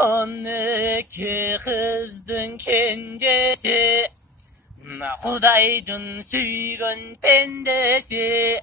12 kızdın kencesi, Hudaydın suygun pendesi.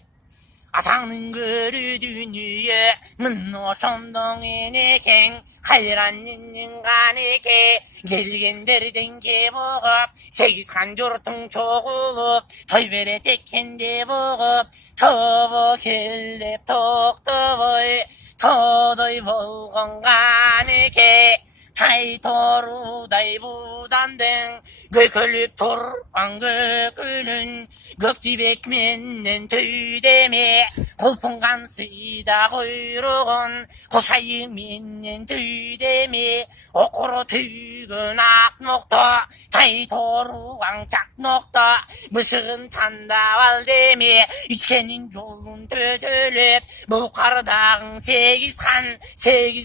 Atağının görü dünyü, mınno şondon eneken, hayranının kaneke, gelgenlerden kebuğup, 8 kan jurtun çoğulup, toy bere tekkende buğup, çoğu kellep toktoy, todoy bolgon kaneke, tay toruday budandın, gökölüp turban gökülün, gökcibek menden tüydeme, kulpungan sıyda kuyruğun, koşayı menden tüydeme, okuru tüygün ak nokta, tay torugan çak nokta, bışığın tandaval deme, içkenin yolun tötülüp, bu kardağın 8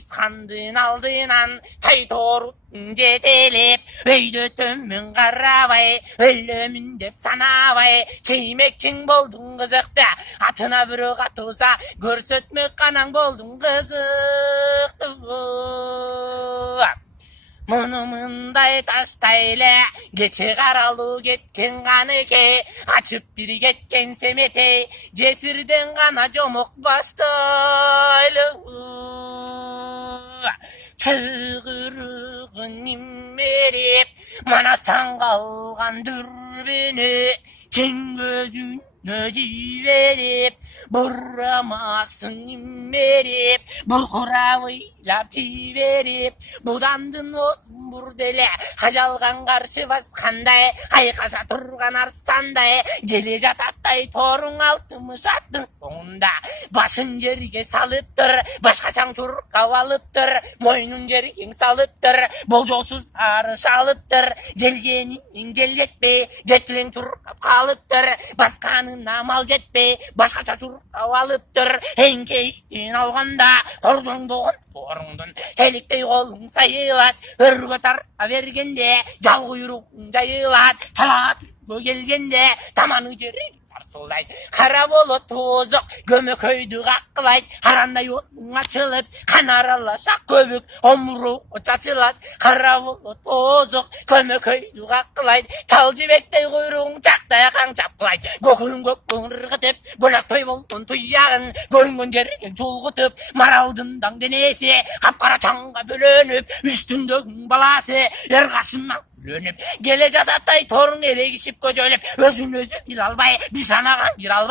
kandın aldınan, tay torut cedelip, öyle tömmün karabay, ölümün dep sanabay, çiymekçin boldun kızıkta, atına bürü katılsa, görsetmek kanan boldun kızıktı. Munumunday taştayla, geçe karalı getken kanı ke, açıp biri getken semete, cesirden kana comuk baştaylı. Çığırığın immerip, manastan kalgan dürbünü, kin gözüne diverip, burramasın immerip, bu kuravıyla tiverip, budandın olsun burdele, hacalgan karşı baskanday, aykaşa turgan arstanday, gelecek attay torun altımı şattın sonunda, başın yerige salıptır, başkaçan çuruk kavalıptır, moynun yerige salıptır, bocosuz arı şalıptır, celgenin gelecek be, cetlen çuruk kalıptır, baskanına mal jetbe, başkaça çuruk kavalıptır, henkeytin alganda, kordun doğun torundun, helikte kolun sayılat, örgütar vergende, jal kuyruğun jayılat, talat gelgende, tamanı jeri sarsılay, kara bolu tozuk, gömüköyді kakkılay, haranda yolun açılıp, kanaralaşak köbük, omru çaçılat, kara bolu tozuk, gömüköyді kakkılay, talcibekte kuyruğun çaktaya kan çapkılay, gökülün gökün ırgıtıp, gölak toy bolun tuyyağın, görüngen jerigen çulgutup, maraldından denesi, kapkara çanga bölünüp, üstündögün balası, ergaşından bölünüp, gelecek atay torun ele gişip göcölüp, özün dil albay, bir sana kan gir albay.